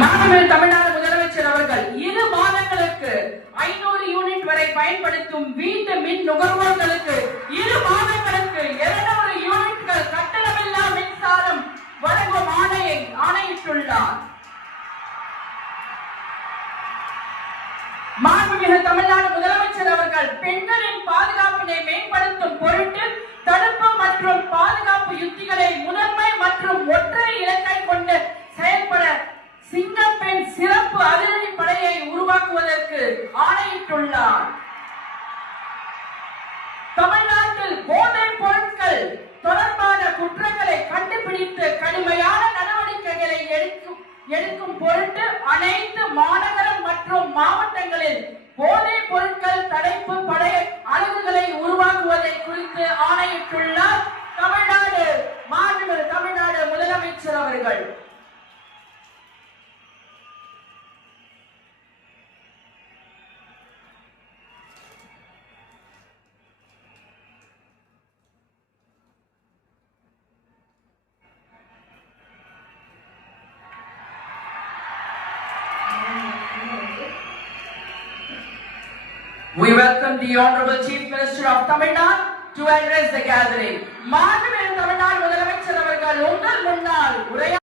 மாண்புமிகு தமிழ்நாடு முதலமைச்சர் அவர்கள் 2 மாதங்களுக்கு 500 யூனிட் வரை பயன்படுத்தும் வீட்டு மின் நுகர்வோர்களுக்கு 2 மாதங்களுக்கு 200 யூனிட்கள் கட்டணமில்லா மின்சாரம் வழங்கும் ஆணையிட்டுள்ளார். மாண்புமிகு தமிழ்நாடு முதலமைச்சர் அவர்கள் பெண்களின் பாதுகாப்பினை மேம்படுத்தும் பொருட்டு தடுப்பு மற்றும் பாதுகாப்பு யுத்திகளை முதன்மை மற்றும் ஒற்றை இலக்கை கொண்டு செயல்பட சிங்கப்பெண் சிறப்பு அதிரடி படையை உருவாக்குவதற்கு ஆணையிட்டுள்ளார். தமிழ்நாட்டில் போதைப் பொருட்கள் தொடர்பான குற்றங்களை கண்டுபிடித்து கடுமையான நடவடிக்கைகளை எடுக்கும் பொருட்டு அனைத்து மாநகரம் மற்றும் மாவட்டங்களில் போதைப் பொருட்கள் தடுப்பு படை அலகுகளை உருவாக்குவதை குறித்து ஆணையிட்டுள்ளார் தமிழ்நாடு முதலமைச்சர் அவர்கள். We welcome the Honorable Chief Minister of Tamil Nadu to address the gathering. மாண்புமிகு தமிழ்நாடு முதலமைச்சர் அவர்கள் உங்கள் முன்னால்